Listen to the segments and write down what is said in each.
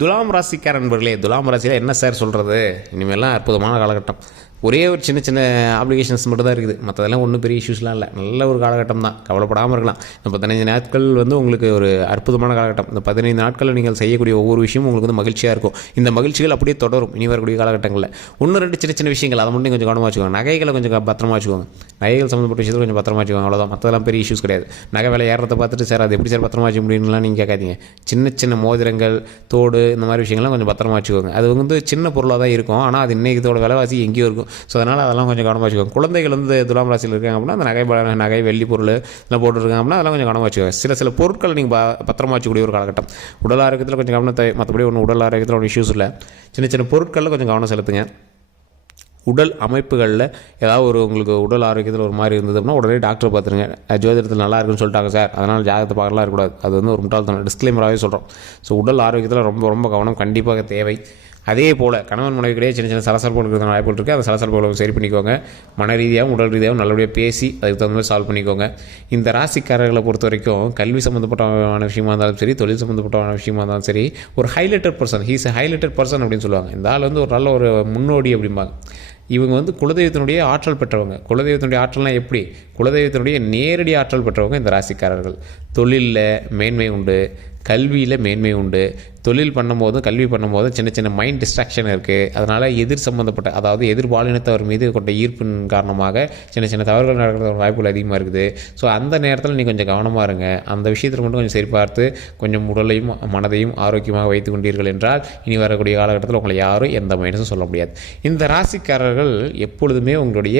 துலாம் ராசிக்கார நண்பர்களே, துலாம் ராசியில் என்ன சார் சொல்கிறது? இனிமேலாம் அற்புதமான காலகட்டம். ஒரே ஒரு சின்ன சின்ன ஆப்ளிகேஷன்ஸ் மட்டும் தான் இருக்குது. மற்றதெல்லாம் ஒன்றும் பெரிய இஷ்யூஸ்லாம் இல்லை. நல்ல ஒரு காலகட்டம் தான், கவலைப்படாமல் இருக்கலாம். இந்த 15 நாட்கள் உங்களுக்கு ஒரு அற்புதமான காலகட்டம். இந்த 15 நாட்களில் நீங்கள் செய்யக்கூடிய ஒவ்வொரு விஷயமும் உங்களுக்கு மகிழ்ச்சியாக இருக்கும். இந்த மகிழ்ச்சிகள் அப்படியே தொடரும் இனி வரக்கூடிய காலகட்டங்களில். ஒன்று ரெண்டு சின்ன சின்ன விஷயங்கள், அதை மட்டும் கொஞ்சம் கவனமாக வச்சுக்கோங்க. நகைகளை கொஞ்சம் பத்திரமா வச்சுக்கோங்க. நகைகள் சம்மந்தப்பட்ட விஷயத்தில் கொஞ்சம் பத்திரமா வச்சுக்கோங்க, அவ்வளோதான். மற்றதெல்லாம் பெரிய இஷ்யூஸ் கிடையாது. நகை விலை ஏறத்தை பார்த்துட்டு சார் அது எப்படி சார் பத்திரமா வச்சுக்க முடியும்லாம் நீங்கள் கேட்காதீங்க. சின்ன சின்ன மோதிரங்கள், தோடு, இந்த மாதிரி விஷயங்கள்லாம் கொஞ்சம் பத்திரமா வச்சுக்கோங்க. அது சின்ன பொருளாக தான் இருக்கும், ஆனால் அது இன்றைக்கி இதோட விலைவாசி எங்கேயோ இருக்கும். ஸோ அதனால் அதெல்லாம் கொஞ்சம் கவனமாக வச்சுக்கோங்க. குழந்தைகள் துலாம் ராசியில் இருக்காங்க அப்படின்னா அந்த நகை வெள்ளி பொருள் இதெல்லாம் போட்டுருக்காங்க அப்படின்னா அதெல்லாம் கொஞ்சம் கவனமாக வச்சுக்கோங்க. சில பொருட்களை நீங்கள் பத்திரமா வச்சுக்கூடிய ஒரு காலகட்டம். உடல் ஆரோக்கியத்தில் கொஞ்சம் கவனத்தை, மற்றபடி உடல் ஆரோக்கியத்தில் ஒன்றும் இஷ்யூஸ் இல்லை. சின்ன சின்ன பொருட்களில் கொஞ்சம் கவனம் செலுத்துங்க. உடல் அமைப்புகளில் ஏதாவது உங்களுக்கு உடல் ஆரோக்கியத்தில் ஒரு மாதிரி இருந்தது அப்படின்னா உடனே டாக்டர் பார்த்துருங்க. ஜோதிடத்தில் நல்லா இருக்குன்னு சொல்லிட்டாங்க சார், அதனால் ஜாதகத்தை பார்க்கலாம் இருக்கக்கூடாது. அது ஒரு முட்டாள்தனம், டிஸ்க்ளைமராகவே சொல்கிறோம். ஸோ உடல் ஆரோக்கியத்தில் ரொம்ப ரொம்ப கவனம் கண்டிப்பாக தேவை. அதே போல் கணவன் மனைவிக்கிடையே சின்ன சின்ன சலசலப்பு இருக்கிற வாய்ப்புகள் இருக்குது. அந்த சலசலப்புகளை சரி பண்ணிக்கோங்க. மன ரீதியாகவும் உடல் ரீதியாகவும் நல்லபடியாக பேசி அதுக்கு தகுந்த மாதிரி சால்வ் பண்ணிக்கோங்க. இந்த ராசிக்காரர்களை பொறுத்த வரைக்கும் கல்வி சம்மந்தப்பட்டமான விஷயமா இருந்தாலும் சரி, தொழில் சம்மந்தப்பட்டமான விஷயமா இருந்தாலும் சரி, ஒரு highlighted person, he's a highlighted person அப்படின்னு சொல்லுவாங்க. இந்த ஆள் ஒரு நல்ல ஒரு முன்னோடி அப்படிம்பாங்க. இவங்க குலதெய்வத்தினுடைய ஆற்றல் பெற்றவங்க. குலதெய்வத்தினுடைய ஆற்றல்னால் எப்படி? குலதெய்வத்தினுடைய நேரடி ஆற்றல் பெற்றவங்க இந்த ராசிக்காரர்கள். தொழிலில் மேன்மை உண்டு, கல்வியில் மேன்மை உண்டு. தொழில் பண்ணும்போதும் கல்வி பண்ணும்போதும் சின்ன சின்ன மைண்ட் டிஸ்ட்ராக்ஷன் இருக்குது. அதனால் எதிர் சம்மந்தப்பட்ட, அதாவது எதிர்பாலினத்தவர் மீது கொண்ட ஈர்ப்பின் காரணமாக சின்ன சின்ன தவறுகள் நடக்கிற வாய்ப்புகள் அதிகமாக இருக்குது. ஸோ அந்த நேரத்தில் நீங்கள் கொஞ்சம் கவனமாக இருங்க. அந்த விஷயத்தில் மட்டும் கொஞ்சம் சரி பார்த்து கொஞ்சம் உடலையும் மனதையும் ஆரோக்கியமாக வைத்து கொண்டீர்கள் என்றால் இனி வரக்கூடிய காலகட்டத்தில் உங்களை யாரும் எந்த மைனஸும் சொல்ல முடியாது. இந்த ராசிக்காரர்கள் எப்பொழுதுமே உங்களுடைய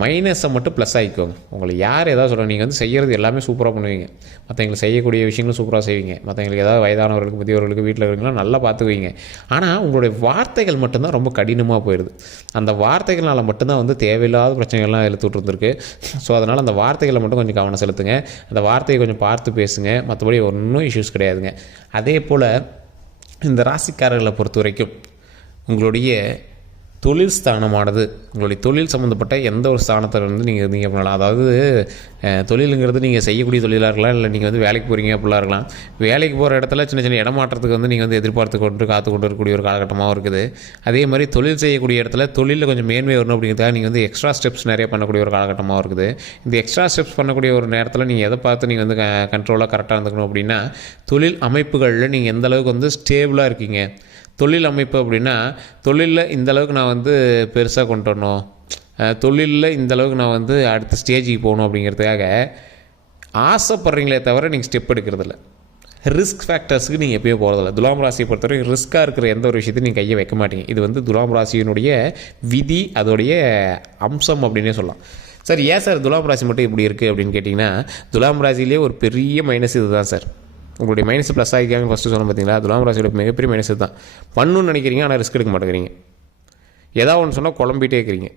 மைனஸை மட்டும் ப்ளஸ் ஆகிக்கோங்க. உங்களை யார் ஏதாவது சொல்கிறாங்க, நீங்கள் செய்கிறது எல்லாமே சூப்பராக பண்ணுவீங்க. மற்றவங்களுக்கு செய்யக்கூடிய விஷயங்களும் சூப்பராக செய்வீங்க. மற்றவங்களுக்கு ஏதாவது வயதானவர்களுக்கு, முதியவர்களுக்கு, வீட்டில் இருக்கிறவங்களாம் நல்லா பார்த்துக்குவீங்க. ஆனால் உங்களுடைய வார்த்தைகள் மட்டும்தான் ரொம்ப கடினமாக போயிடுது. அந்த வார்த்தைகளால் மட்டும்தான் தேவையில்லாத பிரச்சனைகள்லாம் இழுத்துட்டு இருந்திருக்கு. ஸோ அதனால் அந்த வார்த்தைகளை மட்டும் கொஞ்சம் கவனம் செலுத்துங்க. அந்த வார்த்தையை கொஞ்சம் பார்த்து பேசுங்க. மற்றபடி ஒன்றும் இஷ்யூஸ் கிடையாதுங்க. அதே போல் இந்த ராசிக்காரர்களை பொறுத்த வரைக்கும் உங்களுடைய தொழில் ஸ்தானமானது, உங்களுடைய தொழில் சம்மந்தப்பட்ட எந்த ஒரு ஸ்தானத்தில் நீங்கள் பண்ணலாம். அதாவது தொழிலுங்கிறது நீங்கள் செய்யக்கூடிய தொழிலாக இருக்கலாம், இல்லை நீங்கள் வேலைக்கு போகிறீங்க அப்படிலாம் இருக்கலாம். வேலைக்கு போகிற இடத்துல சின்ன சின்ன இடமாற்றத்துக்கு நீங்கள் எதிர்பார்த்து காத்து கொண்டு இருக்கக்கூடிய ஒரு காலகட்டமாகவும் இருக்குது. அதே மாதிரி தொழில் செய்யக்கூடிய இடத்துல தொழிலில் கொஞ்சம் மேன்மை வரணும் அப்படிங்கிறதுக்காக நீங்கள் எக்ஸ்ட்ரா ஸ்டெப்ஸ் நிறைய பண்ணக்கூடிய ஒரு காலகட்டமாகவும் இருக்குது. இந்த எக்ஸ்ட்ரா ஸ்டெப்ஸ் பண்ணக்கூடிய ஒரு நேரத்தில் நீங்கள் எதை பார்த்து நீங்கள் கண்ட்ரோலாக கரெக்டாக இருந்துக்கணும் அப்படின்னா, தொழில் அமைப்புகளில் நீங்கள் எந்த அளவுக்கு ஸ்டேபிளாக இருக்கீங்க. தொழில் அமைப்பு அப்படின்னா, தொழிலில் இந்தளவுக்கு நான் பெருசாக கொண்டு வரணும், தொழிலில் இந்தளவுக்கு நான் அடுத்த ஸ்டேஜுக்கு போகணும் அப்படிங்கிறதுக்காக ஆசைப்படுறீங்களே தவிர நீங்கள் ஸ்டெப் எடுக்கிறதில்ல. ரிஸ்க் ஃபேக்டர்ஸுக்கு நீங்கள் எப்போயும் போகிறதில்ல. துலாம் ராசியை பொறுத்தவரைக்கும் ரிஸ்க்காக இருக்கிற எந்த ஒரு விஷயத்தையும் நீங்கள் கையை வைக்க மாட்டீங்க. இது துலாம் ராசியினுடைய விதி, அதோடைய அம்சம் அப்படின்னே சொல்லலாம். சார் ஏன் சார் துலாம் ராசி மட்டும் இப்படி இருக்குது அப்படின்னு கேட்டிங்கன்னா, துலாம் ராசியிலே ஒரு பெரிய மைனஸ் இது தான் சார். உங்களுடைய மைனஸ் ப்ளஸ் ஆகிக்காங்க ஃபஸ்ட்டு சொன்ன பார்த்தீங்களா? துலாம் ராசியோட மிகப்பெரிய மைனஸ் தான். பண்ணணும்னு நினைக்கிறீங்க, ஆனால் ரிஸ்க் எடுக்க மாட்டேங்கிறீங்க. ஏதாவது ஒன்று சொன்னால் குழம்பிட்டே இருக்கிறீங்க.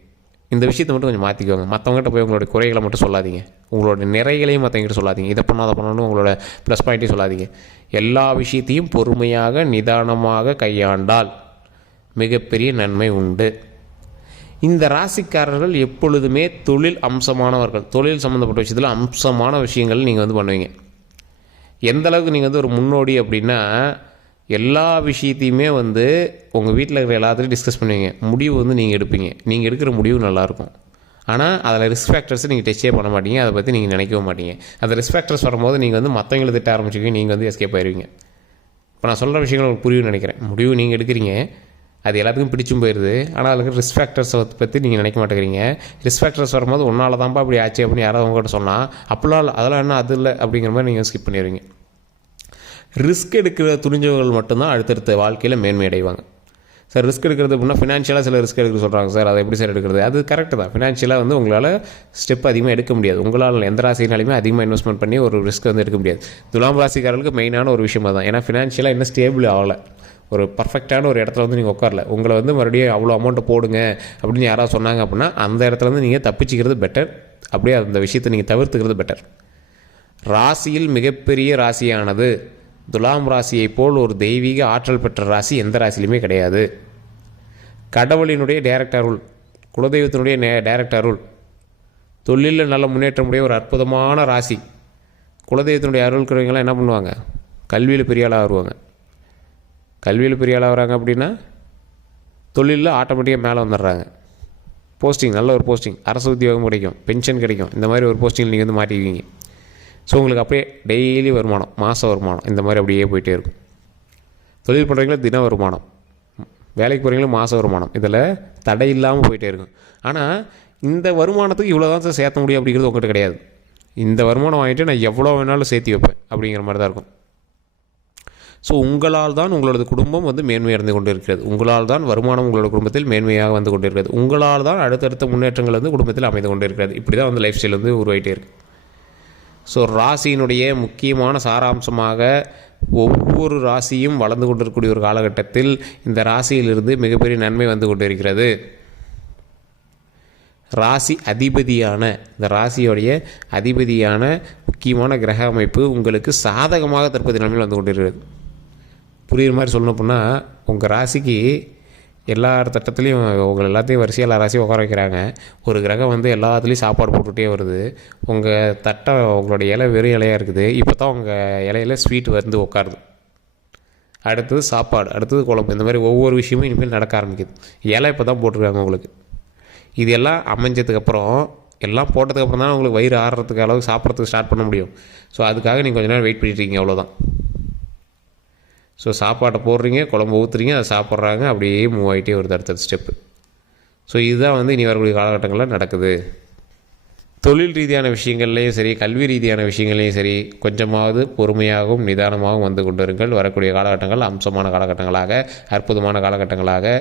இந்த விஷயத்தை மட்டும் கொஞ்சம் மாற்றிக்கோங்க. மற்றவங்ககிட்ட போய் உங்களோட குறைகளை மட்டும் சொல்லாதீங்க. உங்களோட நிறைகளையும் மற்றவங்ககிட்ட சொல்லாதீங்க. இதை பண்ணால் அதை பண்ணணும் உங்களோட ப்ளஸ் பாயிண்ட்டையும் சொல்லாதீங்க. எல்லா விஷயத்தையும் பொறுமையாக நிதானமாக கையாண்டால் மிகப்பெரிய நன்மை உண்டு. இந்த ராசிக்காரர்கள் எப்பொழுதுமே தொழில் அம்சமானவர்கள். தொழில் சம்மந்தப்பட்ட விஷயத்தில் அம்சமான விஷயங்கள் நீங்கள் பண்ணுவீங்க. எந்த அளவுக்கு நீங்கள் ஒரு முன்னோடி அப்படின்னா, எல்லா விஷயத்தையுமே உங்கள் வீட்டில் இருக்கிற எல்லாத்தையும் டிஸ்கஸ் பண்ணுவீங்க. முடிவு நீங்கள் எடுப்பீங்க. நீங்கள் எடுக்கிற முடிவு நல்லாயிருக்கும். ஆனால் அதில் ரிஸ்க் ஃபேக்டர்ஸை நீங்கள் டெஸ்டே பண்ண மாட்டீங்க. அதை பற்றி நீங்கள் நினைக்கவும் மாட்டீங்க. அந்த ரிஸ்க் ஃபேக்டர்ஸ் வரும்போது நீங்கள் மற்றவங்களை திட்ட ஆரம்பிச்சுக்குவீங்க. நீங்கள் எஸ்கேப் ஆயிடுவீங்க. இப்போ நான் சொல்கிற விஷயங்கள் உங்களுக்கு புரியும்னு நினைக்கிறேன். முடிவு நீங்கள் எடுக்கிறீங்க, அது எல்லாத்துக்கும் பிடிச்சும் போயிடுது. ஆனால் அதுக்கு ரிஸ்க் ஃபேக்டர்ஸை பற்றி நீங்கள் நினைக்க மாட்டேங்கிறீங்க. ரிஸ்க் ஃபேக்டர்ஸ் வரும்போது ஒன்றால் தான்ப்பா அப்படி ஆச்சு அப்படின்னு யாராவது உங்கள்கிட்ட சொன்னால், அப்படிலாம் இல்லை, அதெல்லாம் என்ன அது இல்லை அப்படிங்கிற மாதிரி நீங்கள் ஸ்கிப் பண்ணிடுவீங்க. ரிஸ்க் எடுக்கிற துணிஞ்சவர்கள் மட்டும்தான் அடுத்தடுத்த வாழ்க்கையில் மேன்மை அடைவாங்க. சார் ரிஸ்க் எடுக்கிறது அப்படின்னா ஃபினான்ஷியலாக சில ரிஸ்க் எடுக்க சொல்கிறாங்க சார், அதை எப்படி சார் எடுக்கிறது? அது கரெக்டு தான். ஃபினான்ஷியலாக உங்களால் ஸ்டெப் அதிகமாக எடுக்க முடியாது. உங்களால் எந்த ராசினாலுமே அதிகமாக இன்வெஸ்ட்மெண்ட் பண்ணி ஒரு ரிஸ்க் எடுக்க முடியாது. துலாம் ராசிக்காரர்களுக்கு மெயினான ஒரு விஷயமாக தான். ஏன்னா ஃபினான்ஷியலாக இன்னும் ஸ்டேபிள் ஆகலை. ஒரு பர்ஃபெக்டான ஒரு இடத்துல நீங்கள் உட்காரல. உங்களை மறுபடியும் அவ்வளோ அமௌண்ட்டை போடுங்க அப்படின்னு யாராவது சொன்னாங்க அப்படின்னா அந்த இடத்துல நீங்கள் தப்பிச்சிக்கிறது பெட்டர். அப்படியே அந்த விஷயத்தை நீங்கள் தவிர்த்துக்கிறது பெட்டர். ராசியில் மிகப்பெரிய ராசியானது துலாம் ராசியை போல் ஒரு தெய்வீக ஆற்றல் பெற்ற ராசி எந்த ராசியிலுமே கிடையாது. கடவுளினுடைய டைரக்ட் அருள், குலதெய்வத்தினுடைய டைரக்ட் அருள், தொழிலில் நல்ல முன்னேற்றமுடைய ஒரு அற்புதமான ராசி. குலதெய்வத்தினுடைய அருள் இருக்கிறவங்களாம் என்ன பண்ணுவாங்க? கல்வியில் பெரிய ஆளாக வருவாங்க. கல்வியில் பெரிய ஆளாக வராங்க அப்படின்னா தொழிலில் ஆட்டோமேட்டிக்காக மேலே வந்துடுறாங்க. போஸ்டிங், நல்ல ஒரு போஸ்டிங், அரசு உத்தியோகம் கிடைக்கும், பென்ஷன் கிடைக்கும், இந்த மாதிரி ஒரு போஸ்டிங்கில் நீங்கள் வந்து மாட்டிக்குவீங்க. ஸோ உங்களுக்கு அப்படியே டெய்லி வருமானம், மாத வருமானம், இந்த மாதிரி அப்படியே போயிட்டே இருக்கும். தொழில் பண்ணுறீங்களா தின வருமானம், வேலைக்கு போகிறீங்களா மாத வருமானம், இதில் தடை இல்லாமல் போயிட்டே இருக்கும். ஆனால் இந்த வருமானத்துக்கு இவ்வளோ தான் சேர்த்த முடியும் அப்படிங்கிறது உங்கள்கிட்ட கிடையாது. இந்த வருமானம் வாங்கிட்டு நான் எவ்வளோ வேணாலும் சேர்த்து வைப்பேன் அப்படிங்கிற மாதிரி தான் இருக்கும். ஸோ உங்களால் தான் உங்களோட குடும்பம் வந்து மேன்மையடைந்து கொண்டு இருக்கிறது. உங்களால் தான் வருமானம் உங்களோட குடும்பத்தில் மேன்மையாக வந்து கொண்டு இருக்கிறது. உங்களால் தான் அடுத்தடுத்த முன்னேற்றங்கள் வந்து குடும்பத்தில் அமைந்து கொண்டு இருக்கிறது. இப்படி தான் வந்து லைஃப் ஸ்டைல் வந்து உருவாகிட்டே இருக்குது. ஸோ ராசியினுடைய முக்கியமான சாராம்சமாக ஒவ்வொரு ராசியும் வளர்ந்து கொண்டிருக்கக்கூடிய ஒரு காலகட்டத்தில் இந்த ராசியிலிருந்து மிகப்பெரிய நன்மை வந்து கொண்டு இருக்கிறது. ராசி அதிபதியான இந்த ராசியோடைய அதிபதியான முக்கியமான கிரக அமைப்பு உங்களுக்கு சாதகமாக தற்போதைய நிலைமையில் வந்து கொண்டிருக்கிறது. புரியுற மாதிரி சொல்லணும் அப்படின்னா, உங்கள் ராசிக்கு எல்லா தட்டத்துலேயும் உங்களை எல்லாத்தையும் வரிசையாக எல்லா ராசியும் உட்கார வைக்கிறாங்க. ஒரு கிரகம் வந்து எல்லாத்துலேயும் சாப்பாடு போட்டுகிட்டே வருது. உங்கள் தட்டம் உங்களோட இலை வெறும் இலையாக இருக்குது. இப்போ தான் உங்கள் இலையில் ஸ்வீட் வந்து உட்காருது. அடுத்தது சாப்பாடு, அடுத்தது குழம்பு, இந்த மாதிரி ஒவ்வொரு விஷயமும் இனிமேல் நடக்க ஆரம்பிக்குது. இலை இப்போ தான் போட்டிருக்காங்க உங்களுக்கு. இது எல்லாம் அமைஞ்சதுக்கப்புறம், எல்லாம் போட்டதுக்கப்புறம் தான் உங்களுக்கு வயிறு ஆடுறதுக்கு அளவுக்கு சாப்பிட்றதுக்கு ஸ்டார்ட் பண்ண முடியும். ஸோ அதுக்காக நீங்கள் கொஞ்சம் நேரம் வெயிட் பண்ணிட்டுருக்கீங்க, அவ்வளோதான். ஸோ சாப்பாட்டை போடுறீங்க, குழம்பு ஊற்றுறீங்க, அதை சாப்பிட்றாங்க, அப்படியே மூவ் ஆகிட்டே வருது அடுத்தடுத்த ஸ்டெப்பு. ஸோ இதுதான் வந்து இனி வரக்கூடிய காலகட்டங்களில் நடக்குது. தொழில் ரீதியான விஷயங்கள்லேயும் சரி, கல்வி ரீதியான விஷயங்கள்லேயும் சரி, கொஞ்சமாவது பொறுமையாகவும் நிதானமாகவும் வந்து கொண்டிருங்கள். வரக்கூடிய காலகட்டங்கள் அம்சமான காலகட்டங்களாக, அற்புதமான காலகட்டங்களாக,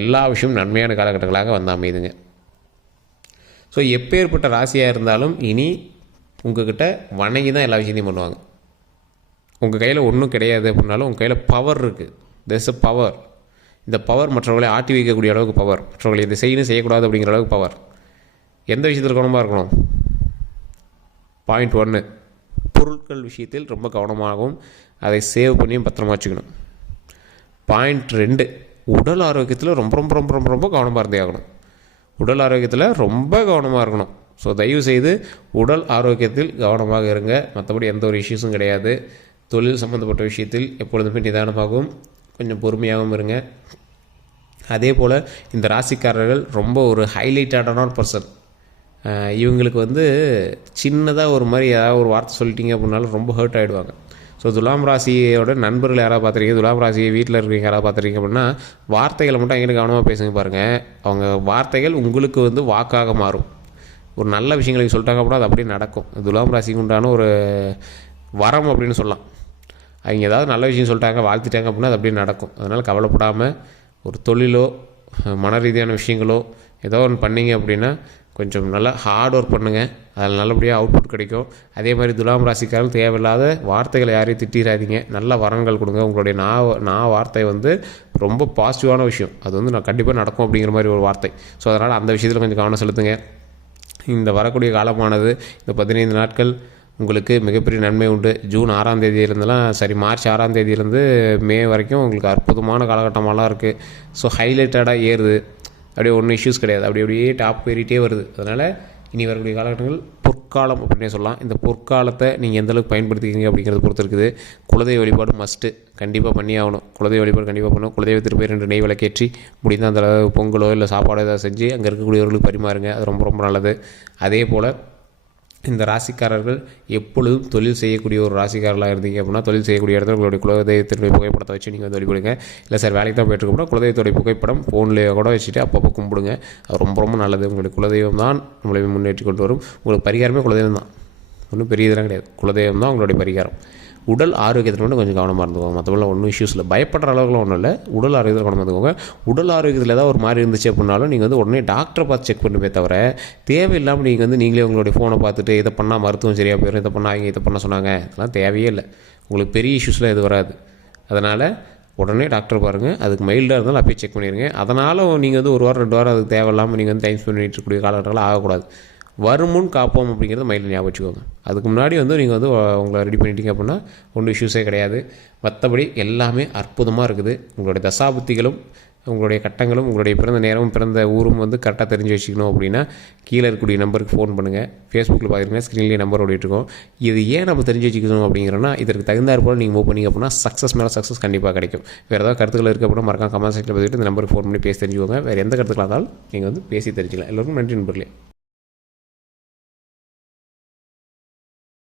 எல்லா விஷயமும் நன்மையான காலகட்டங்களாக வந்து அமையுதுங்க. ஸோ எப்பேற்பட்ட ராசியாக இருந்தாலும் இனி உங்கள்கிட்ட வணங்கி தான் எல்லா விஷயத்தையும் பண்ணுவாங்க. உங்கள் கையில் ஒன்றும் கிடையாது அப்படின்னாலும் உங்கள் கையில் பவர் இருக்குது. There's a power. இந்த பவர் மற்றவர்களை ஆட்டி வைக்கக்கூடிய அளவுக்கு பவர், மற்றவர்களை இதை செய்யணும் செய்யக்கூடாது அப்படிங்கிற அளவுக்கு பவர். எந்த விஷயத்தில் கவனமாக இருக்கணும்? பாயிண்ட் 1, பொருட்கள் விஷயத்தில் ரொம்ப கவனமாகவும் அதை சேவ் பண்ணியும் பத்திரமா வச்சுக்கணும். பாயிண்ட் 2, உடல் ஆரோக்கியத்தில் ரொம்ப ரொம்ப ரொம்ப ரொம்ப ரொம்ப கவனமாக இருந்தே ஆகணும். உடல் ஆரோக்கியத்தில் ரொம்ப கவனமாக இருக்கணும். ஸோ தயவுசெய்து உடல் ஆரோக்கியத்தில் கவனமாக இருங்க. மற்றபடி எந்த ஒரு இஷ்யூஸும் கிடையாது. தொழில் சம்மந்தப்பட்ட விஷயத்தில் எப்பொழுதுமே நிதானமாகவும் கொஞ்சம் பொறுமையாகவும் இருங்க. அதே போல் இந்த ராசிக்காரர்கள் ரொம்ப ஒரு ஹைலைட்டடான ஒரு பர்சன். இவங்களுக்கு வந்து சின்னதாக ஒரு மாதிரி ஏதாவது ஒரு வார்த்தை சொல்லிட்டீங்க அப்படின்னாலும் ரொம்ப ஹர்ட் ஆகிடுவாங்க. ஸோ துலாம் ராசியோட நண்பர்கள் யாராவது பார்த்துருக்கீங்க, துலாம் ராசி வீட்டில் இருக்கிறவங்க யாராவது பார்த்துருக்கீங்க அப்படின்னா வார்த்தைகளை மட்டும் எங்களுக்கு கவனமாக பேசுங்க பாருங்கள். அவங்க வார்த்தைகள் உங்களுக்கு வந்து வாக்காக மாறும். ஒரு நல்ல விஷயங்களுக்கு சொல்லிட்டாங்க அப்படின்னா அது அப்படியே நடக்கும். துலாம் ராசிக்கு உண்டான ஒரு வரம் அப்படின்னு சொல்லலாம். அவங்க ஏதாவது நல்ல விஷயம் சொல்லிட்டாங்க, வாழ்த்திட்டாங்க அப்படின்னா அது அப்படியே நடக்கும். அதனால் கவலைப்படாமல் ஒரு தொழிலோ மன ரீதியான விஷயங்களோ ஏதோ ஒன்று பண்ணிங்க அப்படின்னா கொஞ்சம் நல்லா ஹார்ட் ஒர்க் பண்ணுங்கள். அதில் நல்லபடியாக அவுட்புட் கிடைக்கும். அதே மாதிரி துலாம் ராசிக்காரர்கள் தேவையில்லாத வார்த்தைகளை யாரையும் திட்டிடாதீங்க. நல்ல வரங்கள் கொடுங்க. உங்களுடைய நான் வார்த்தை வந்து ரொம்ப பாசிட்டிவான விஷயம். அது வந்து நான் கண்டிப்பாக நடக்கும் அப்படிங்கிற மாதிரி ஒரு வார்த்தை. ஸோ அதனால் அந்த விஷயத்தில் கொஞ்சம் கவனம் செலுத்துங்க. இந்த வரக்கூடிய காலமானது இந்த 15 நாட்கள் உங்களுக்கு மிகப்பெரிய நன்மை உண்டு. ஜூன் 6ஆம் தேதியிலேருந்துலாம் மார்ச் 6ஆம் தேதியிலேருந்து மே வரைக்கும் உங்களுக்கு அற்புதமான காலகட்டமாலாம் இருக்குது. ஸோ ஹைலைட்டடாக ஏறுது. அப்படியே ஒன்றும் இஷ்யூஸ் கிடையாது. அப்படியே டாப் ஏறிட்டே வருது. அதனால் இனி வரக்கூடிய காலகட்டங்கள் பொற்காலம் அப்படின்னே சொல்லலாம். இந்த பொற்காலத்தை நீங்கள் எந்தளவுக்கு பயன்படுத்திக்கிங்க அப்படிங்கிறத பொறுத்து இருக்குது. குலதெய்வ வழிபாடு மஸ்ட்டு, கண்டிப்பாக பண்ணி ஆகணும். குலதெய்வ வழிபாடு கண்டிப்பாக பண்ணணும். குலதெய்வத்திற்கு போய் 2 நெய் விளக்கேற்றி முடிந்த அந்த பொங்கலோ இல்லை சாப்பாடோ ஏதாவது செஞ்சு அங்கே இருக்கக்கூடியவர்களுக்கு பரிமாறுங்க. அது ரொம்ப ரொம்ப நல்லது. அதே போல் இந்த ராசிக்காரர்கள் எப்பொழுதும் தொழில் செய்யக்கூடிய ஒரு ராசிக்காரர்களாக இருந்தீங்க அப்படின்னா தொழில் செய்யக்கூடிய இடத்துல உங்களுடைய குலதெய்வத்தினுடைய புகைப்படத்தை வச்சு நீங்கள் வந்து வழிபடுங்க. இல்லை சார் வேலைக்கு தான் போய்ட்டுருக்கோம்னா குலதெய்வத்துடைய புகைப்படம் ஃபோன்லேயே கூட வச்சுட்டு அப்பப்போ கும்பிடுங்க. அது ரொம்ப ரொம்ப நல்லது. உங்களுடைய குலதெய்வம் தான் உங்களை முன்னேற்றி கொண்டு வரும். உங்களுக்கு பரிகாரமே குலதெய்வம் தான். ஒன்றும் பெரிய இதெல்லாம் கிடையாது. குலதெய்வம் தான் உங்களுடைய பரிகாரம். உடல் ஆரோக்கியத்தில் மட்டும் கொஞ்சம் கவனமாக இருந்துக்கோங்க. மற்றபடிலாம் ஒன்றும் இஷ்யூஸ் இல்லை. பயப்படுற அளவுக்குலாம் ஒன்றும் இல்லை. உடல் ஆரோக்கியத்தில் கவனமாக இருந்துக்கோங்க. உடல் ஆரோக்கியத்தில் ஏதாவது ஒரு மாதிரி இருந்துச்சு அப்படின்னாலும் நீங்கள் வந்து உடனே டாக்டரை பார்த்து செக் பண்ணுமே தவிர தேவையில்லாமல் நீங்கள் வந்து நீங்களே உங்களுடைய ஃபோனை பார்த்துட்டு இதை பண்ணால் மருத்துவம் சரியாக போயிடும், இதை பண்ணால் இதை பண்ண சொன்னாங்க, இதெல்லாம் தேவையே இல்லை. உங்களுக்கு பெரிய இஷ்யூஸ்லாம் எது வராது. அதனால் உடனே டாக்டர் பாருங்கள். அதுக்கு மைல்டாக இருந்தாலும் அப்பயே செக் பண்ணிடுங்க. அதனால் நீங்கள் வந்து 1 வாரம் 2 வாரம் அதுக்கு தேவையில்லாமல் நீங்கள் வந்து டைம் ஸ்பெண்ட் பண்ணிட்டு இருக்கக்கூடிய காலகட்டங்கள் ஆகக்கூடாது. வருமுன் காப்போம் அப்படிங்கிறது மைண்டில் ஞாபகம் வச்சுக்கோங்க. அதுக்கு முன்னாடி வந்து நீங்கள் வந்து உங்களை ரெடி பண்ணிட்டீங்க அப்படின்னா ஒன்றும் இஷ்யூஸே கிடையாது. மற்றபடி எல்லாமே அற்புதமாக இருக்குது. உங்களுடைய தசாபுத்திகளும் உங்களுடைய கட்டங்களும் உங்களுடைய பிறந்த நேரமும் பிறந்த ஊரும் வந்து கரெக்டாக தெரிஞ்சு வச்சுக்கணும் அப்படின்னா கீழே இருக்கக்கூடிய நம்பருக்கு ஃபோன் பண்ணுங்கள். ஃபேஸ்புக்கில் பார்த்திங்கன்னா ஸ்க்ரீன்லேயே நம்பர் ஓடிட்டுருக்கோம். இது ஏன் நம்ம தெரிஞ்சு வச்சுக்கணும் அப்படிங்கிறனா இதற்கு தகுந்தாற் போல் நீங்கள் மூவ் பண்ணிங்க அப்படின்னா சக்ஸஸ் மேலே சக்ஸஸ் கண்டிப்பாக கிடைக்கும். வேறு ஏதாவது கருத்துக்கள் இருக்க அப்படின்னா மறக்காம கமெண்ட் செக்ஷனில் பார்த்துட்டு இந்த நம்பருக்கு ஃபோன் பண்ணி பேசி தெரிஞ்சுக்கோங்க. வேறு எந்த கருத்துக்களாக இருந்தாலும் நீங்கள் வந்து பேசி தெரிஞ்சுக்கலாம். எல்லோருக்கும் நன்றி நண்பர்களே.